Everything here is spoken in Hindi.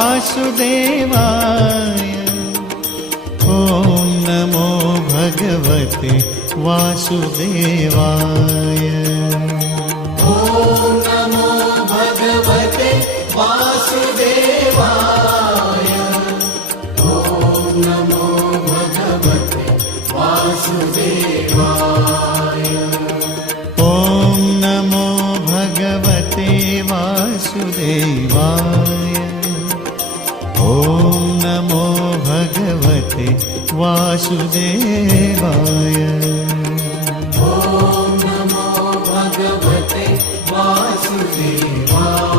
वासुदेवाय। ॐ नमो भगवते वासुदेवाय। ॐ नमो भगवते वासुदेवाय। ॐ नमो भगवते वासुदेवाय। ॐ नमो भगवते वासुदेवाय। ॐ नमो भगवते वासुदेवाय। ॐ नमो भगवते वासुदेवाय।